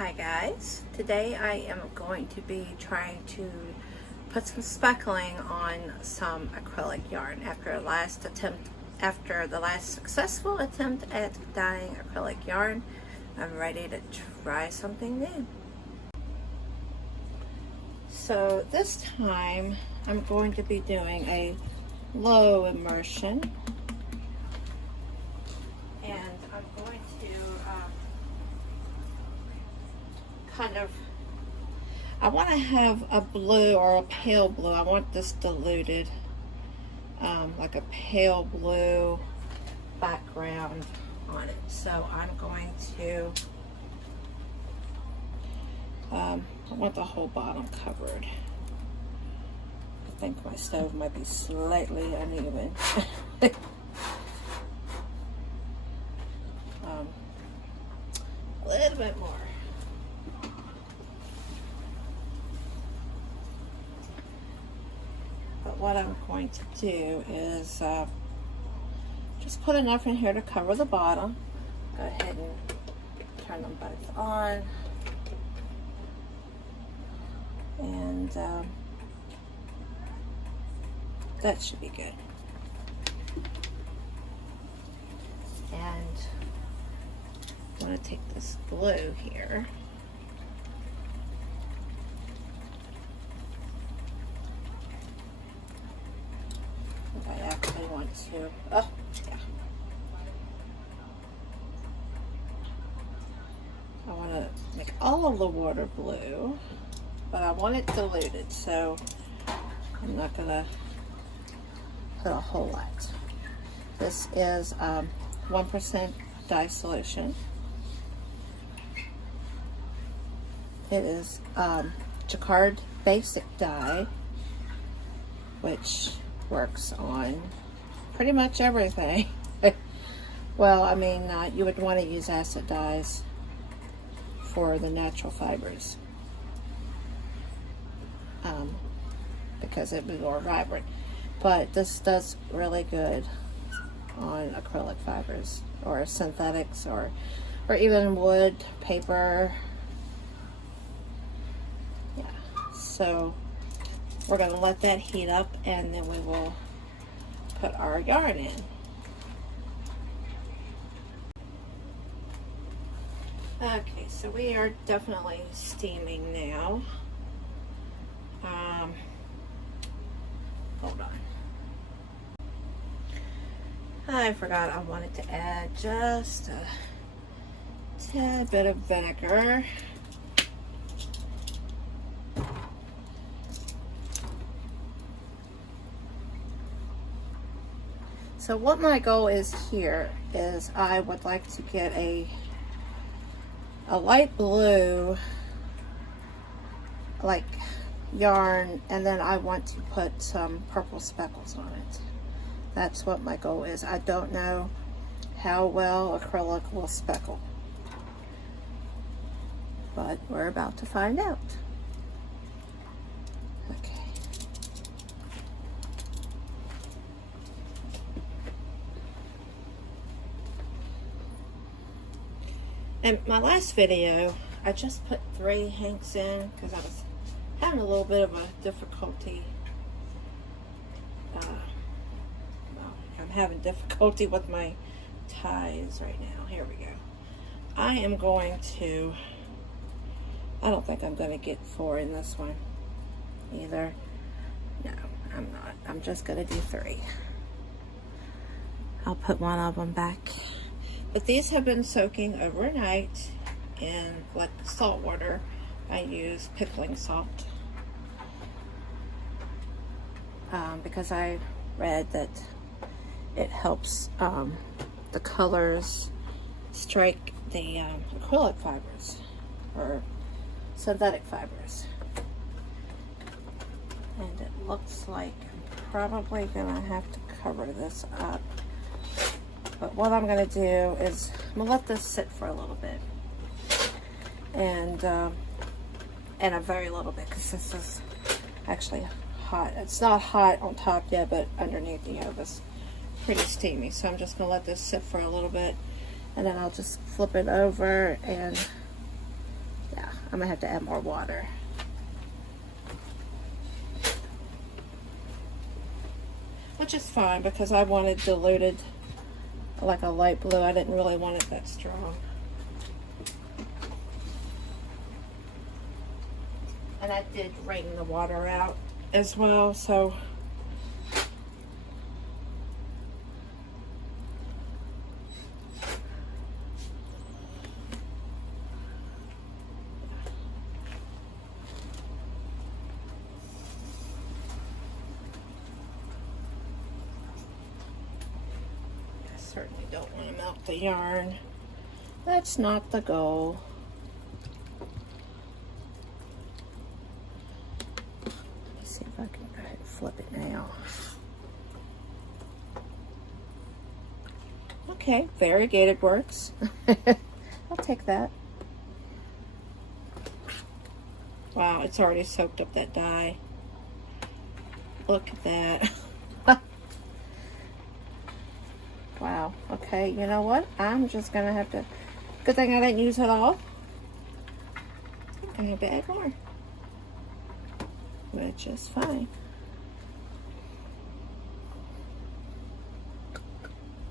Hi guys, today I am going to be trying to put some speckling on some acrylic yarn after the last successful attempt at dyeing acrylic yarn. I'm ready to try something new. So this time I'm going to be doing a low immersion, and I'm going to I want to have a blue or a pale blue. I want this diluted, like a pale blue background on it. So I'm going to, I want the whole bottom covered. I think my stove might be slightly uneven. A little bit more. But what I'm going to do is just put enough in here to cover the bottom. Go ahead and turn them both on. And that should be good. And I'm going to take this glue here. I actually want to, oh yeah. I want to make all of the water blue, but I want it diluted, so I'm not going to put a whole lot. This is 1% dye solution. It is Jacquard Basic Dye, which works on pretty much everything. Well, I mean, you would want to use acid dyes for the natural fibers, because it would be more vibrant. But this does really good on acrylic fibers or synthetics, or even wood, paper. Yeah, so we're going to let that heat up, and then we will put our yarn in. Okay, so we are definitely steaming now. Hold on. I forgot I wanted to add just a tad bit of vinegar. So what my goal is here is I would like to get a light blue like yarn, and then I want to put some purple speckles on it. That's what my goal is. I don't know how well acrylic will speckle, but we're about to find out. Okay. In my last video, I just put 3 hanks in because I was having a little bit of a difficulty. Well, I'm having difficulty with my ties right now. Here we go. I am going to, I don't think I'm going to get 4 in this one either. No, I'm not. I'm just going to do 3. I'll put one of them back. But these have been soaking overnight in like salt water. I use pickling salt because I read that it helps the colors strike the acrylic fibers or synthetic fibers. And it looks like I'm probably gonna have to cover this up. But what I'm going to do is I'm going to let this sit for a little bit, and a very little bit, because this is actually hot. It's not hot on top yet, but underneath the oven's pretty steamy. So I'm just going to let this sit for a little bit, and then I'll just flip it over and I'm gonna have to add more water. Which is fine because I wanted diluted like a light blue. I didn't really want it that strong. And I did wring the water out as well, so certainly don't want to melt the yarn. That's not the goal. Let's see if I can go ahead and flip it now. Okay, variegated works. I'll take that. Wow, it's already soaked up that dye. Look at that. Wow, okay, you know what? I'm just gonna have to, good thing I didn't use it all. I'm gonna have to add more, which is fine.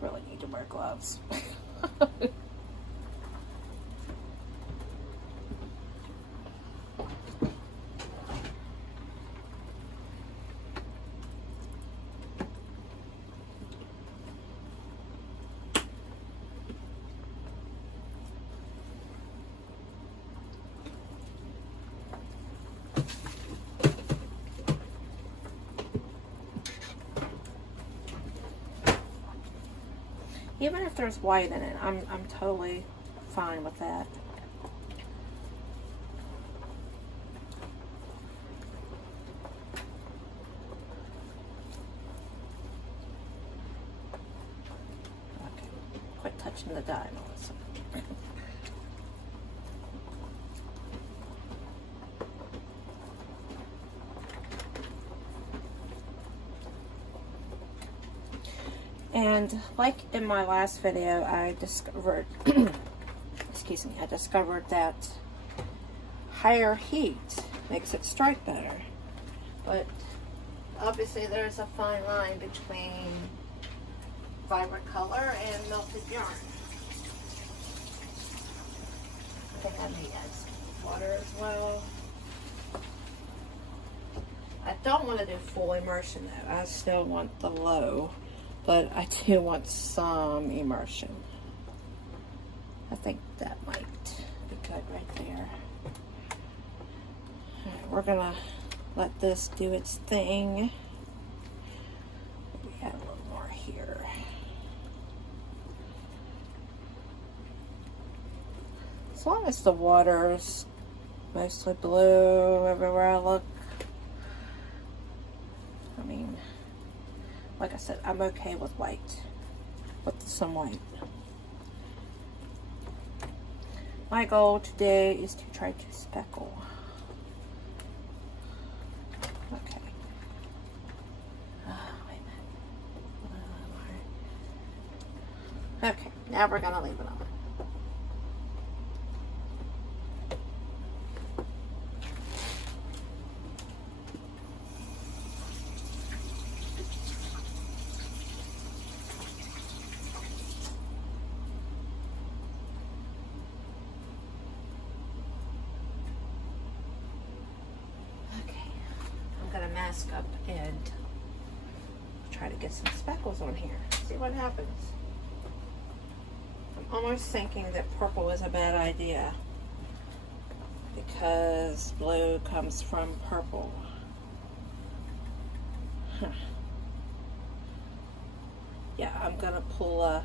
Really need to wear gloves. Even if there's white in it, I'm totally fine with that. Okay, quit touching the dye, Melissa. And like in my last video, I discovered, excuse me, I discovered that higher heat makes it strike better. But obviously there's a fine line between vibrant color and melted yarn. I think I may add some water as well. I don't want to do full immersion though. I still want the low. But I do want some immersion. I think that might be good right there. All right, we're gonna let this do its thing. We add a little more here. As long as the water's mostly blue everywhere I look. I mean, like I said, I'm okay with white, with some white. My goal today is to try to speckle. Okay. Wait a minute. Okay, now we're gonna leave it on. Mask up and try to get some speckles on here. See what happens. I'm almost thinking that purple is a bad idea because blue comes from purple. Huh. Yeah, I'm gonna pull a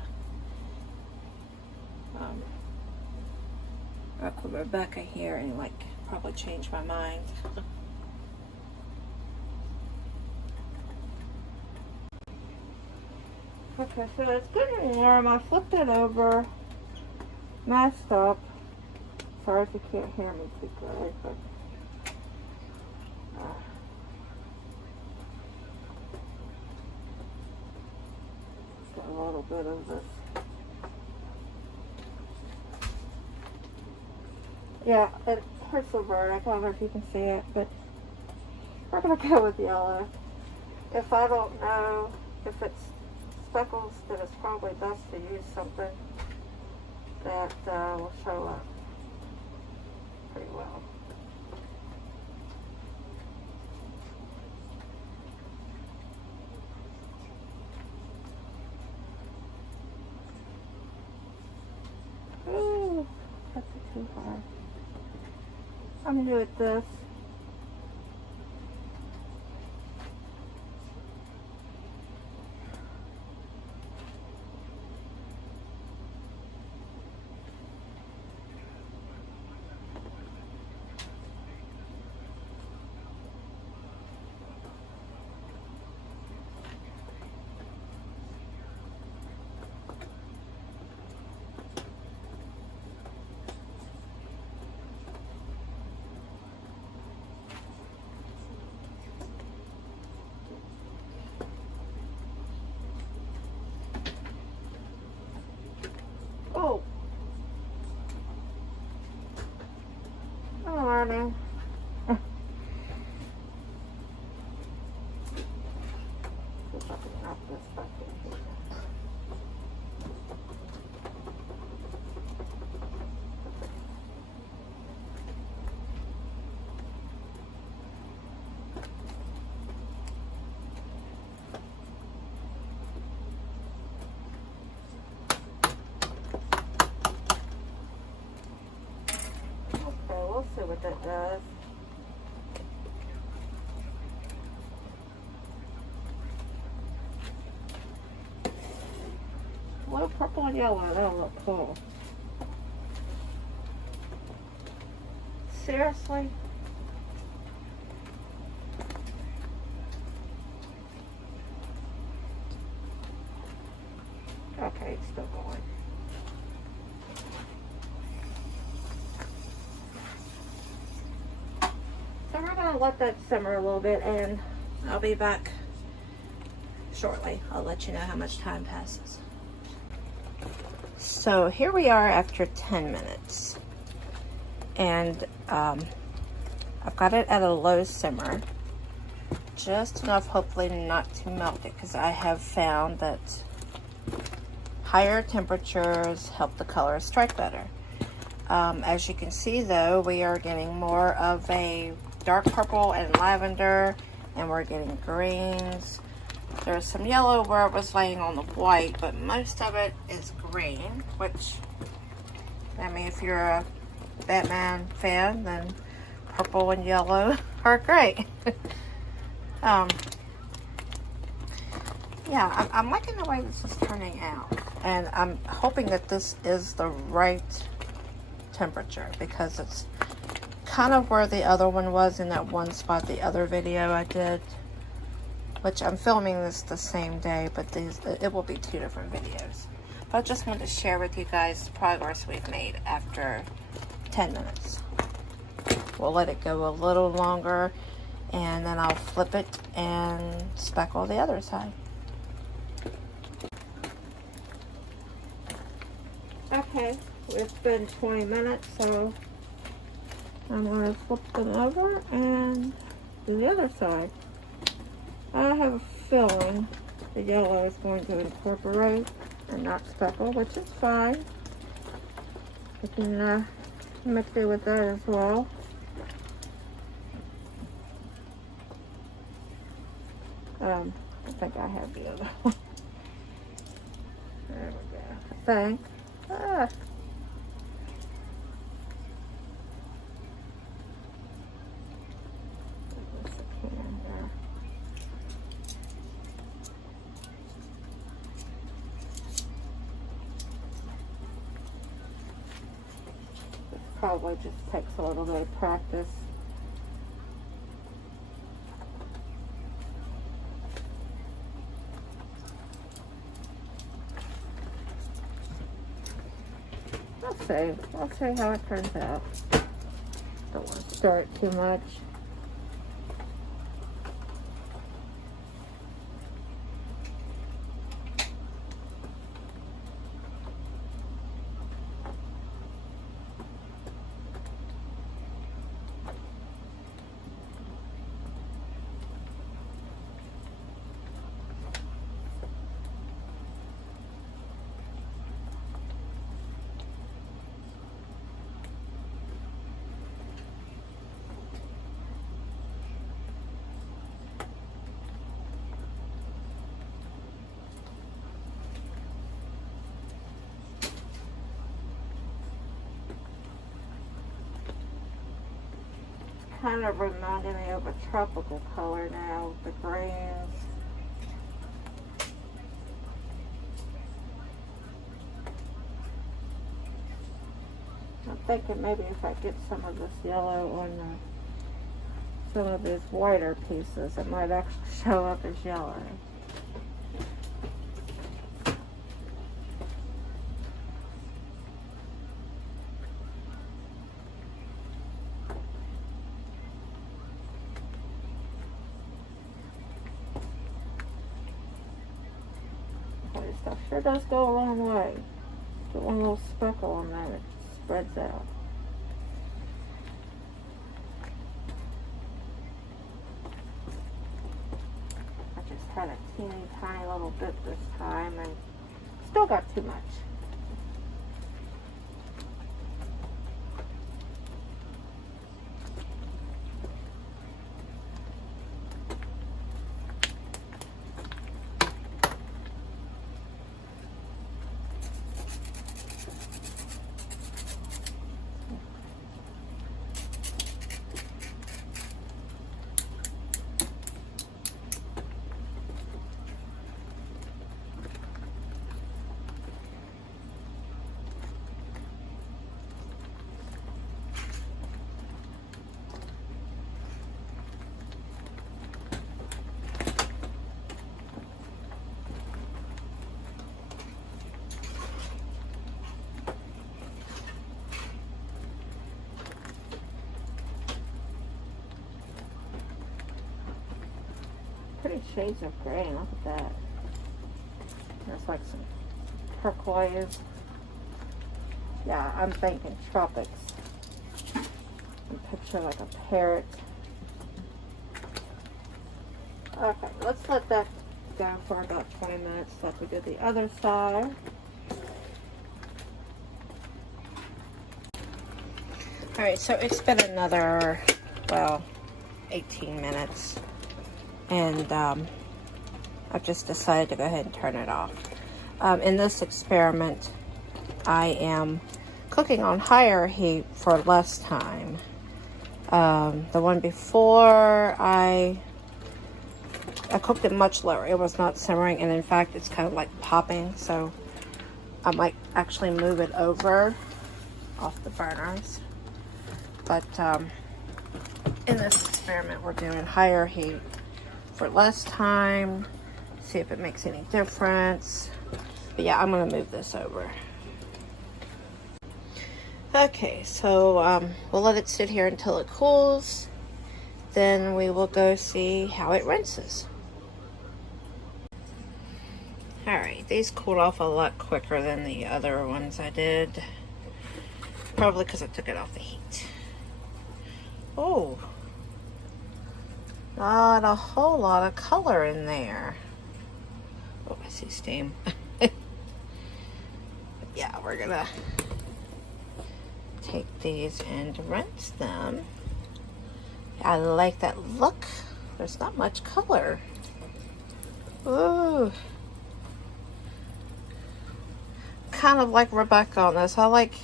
Rebecca here and like probably change my mind. Okay, so it's getting warm. I flipped it over, masked up. Sorry if you can't hear me too good, but got a little bit of this. Yeah, it here's the bird. I don't know if you can see it, but we're going to go with yellow. If I don't know if it's speckles, then it's probably best to use something that will show up pretty well. Ooh, that's too hard. I'm new at this. Oh, I'm learning. See if I can knock this back in here. We'll see what that does. A little purple and yellow, that'll look cool. Seriously? Okay, it's still going. So we're going to let that simmer a little bit, and I'll be back shortly. I'll let you know how much time passes. So here we are after 10 minutes. And I've got it at a low simmer. Just enough, hopefully not to melt it, because I have found that higher temperatures help the colors strike better. As you can see though, we are getting more of a dark purple and lavender, and we're getting greens. There's some yellow where it was laying on the white, but most of it is green, which, I mean, if you're a Batman fan, then purple and yellow are great. Yeah, I'm liking the way this is turning out, and I'm hoping that this is the right temperature, because it's kind of where the other one was in that one spot, the other video I did, which I'm filming this the same day, but it will be 2 different videos. But I just wanted to share with you guys the progress we've made after 10 minutes. We'll let it go a little longer, and then I'll flip it and speckle the other side. Okay, it's been 20 minutes, so I'm going to flip them over and do the other side. I have a feeling the yellow is going to incorporate and not speckle, which is fine. We can mix it with that as well. I think I have the other one. There we go. I think. Ah. Probably just takes a little bit of practice. I'll see how it turns out. Don't want to stir it too much. kind of reminding me of a tropical color now, the greens. I'm thinking maybe if I get some of this yellow on some of these whiter pieces, it might actually show up as yellow. Stuff sure does go a long way. Get one little speckle on that, it spreads out. I just had a teeny tiny little bit this time and still got too much. Pretty shades of gray, look at that. There's like some turquoise. Yeah, I'm thinking tropics. And picture like a parrot. Okay, let's let that go for about 20 minutes like we did the other side. Alright, so it's been another, well, 18 minutes. And I've just decided to go ahead and turn it off. In this experiment, I am cooking on higher heat for less time. The one before, I cooked it much lower. It was not simmering, and in fact, it's kind of like popping. So I might actually move it over off the burners. But in this experiment, we're doing higher heat for less time, see if it makes any difference. But yeah, I'm gonna move this over. Okay, so we'll let it sit here until it cools. Then we will go see how it rinses. Alright, these cooled off a lot quicker than the other ones I did. Probably because I took it off the heat. Oh, not a whole lot of color in there. Oh, I see steam. Yeah, we're gonna take these and rinse them. I like that look. There's not much color. Ooh. Kind of like Rebecca on this. I like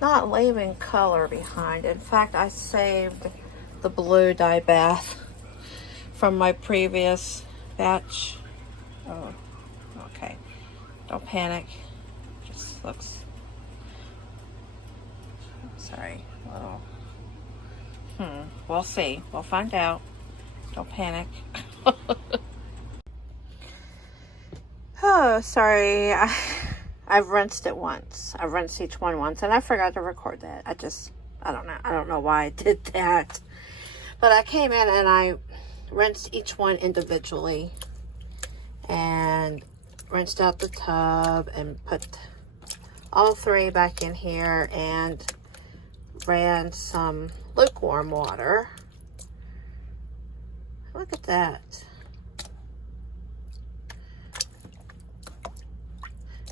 not leaving color behind. In fact, I saved the blue dye bath from my previous batch. Oh, okay. Don't panic. Just looks, sorry, a little, we'll see. We'll find out. Don't panic. Oh, sorry. I've rinsed it once. I've rinsed each one once, and I forgot to record that. I don't know. I don't know why I did that. But I came in and I rinsed each one individually and rinsed out the tub and put all three back in here and ran some lukewarm water. Look at that.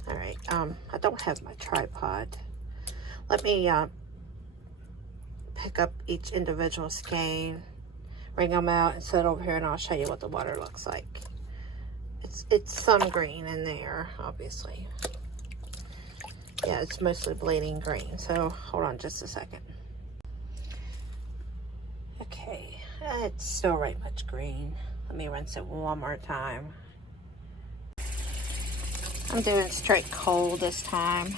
All right, I don't have my tripod. Let me pick up each individual skein, wring them out, and set over here, and I'll show you what the water looks like. It's some green in there, obviously. Yeah, it's mostly bleeding green, so hold on just a second. Okay, it's still right much green. Let me rinse it one more time. I'm doing straight coal this time.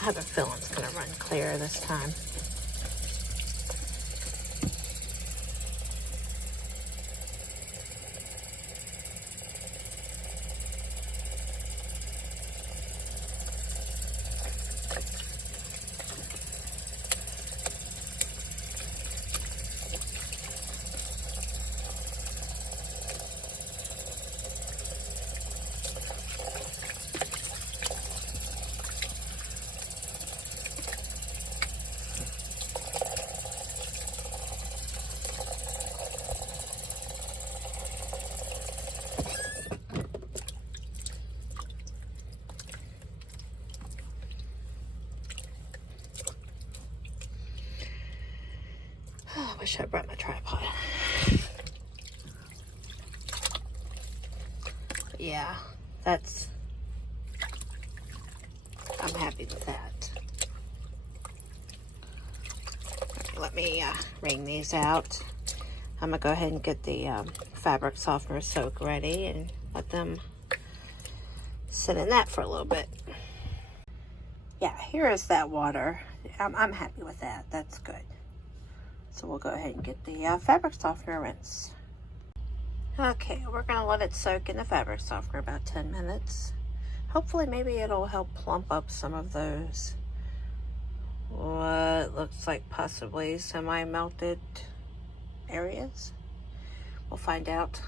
I have a feeling it's going to run clear this time. Oh, I wish I brought my tripod. Yeah, I'm happy with that. Okay, let me wring these out. I'm gonna go ahead and get the fabric softener soak ready and let them sit in that for a little bit. Yeah, here is that water. I'm happy with that. That's good. So we'll go ahead and get the fabric softener rinse. Okay, we're gonna let it soak in the fabric softener about 10 minutes. Hopefully maybe it'll help plump up some of those what looks like possibly semi-melted areas. We'll find out.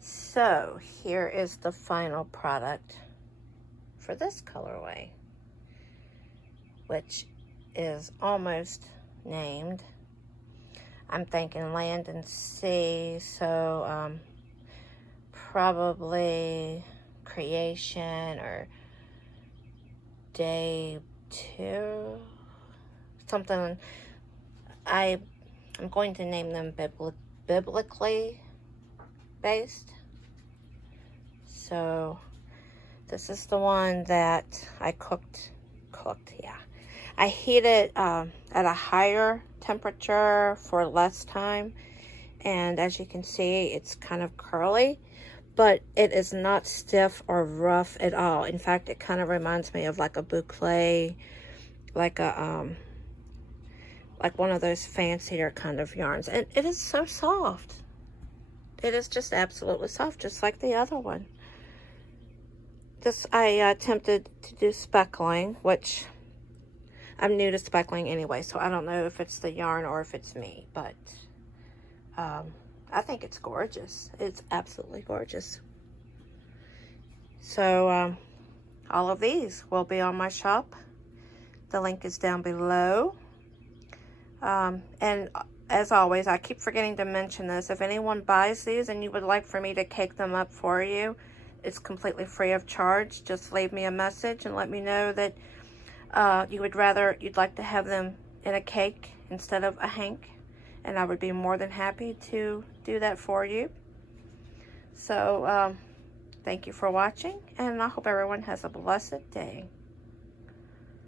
So here is the final product for this colorway, which is almost named. I'm thinking land and sea, so probably creation or day 2, something. I'm going to name them biblically based. So this is the one that I cooked, yeah. I heated at a higher temperature for less time. And as you can see, it's kind of curly, but it is not stiff or rough at all. In fact, it kind of reminds me of like a boucle, like a, like one of those fancier kind of yarns. And it is so soft. It is just absolutely soft, just like the other one. I attempted to do speckling, which I'm new to speckling anyway, so I don't know if it's the yarn or if it's me, but I think it's gorgeous. It's absolutely gorgeous. So all of these will be on my shop. The link is down below. And as always, I keep forgetting to mention this. If anyone buys these and you would like for me to cake them up for you, it's completely free of charge. Just leave me a message and let me know that you'd like to have them in a cake instead of a hank, and I would be more than happy to do that for you. So thank you for watching, and I hope everyone has a blessed day.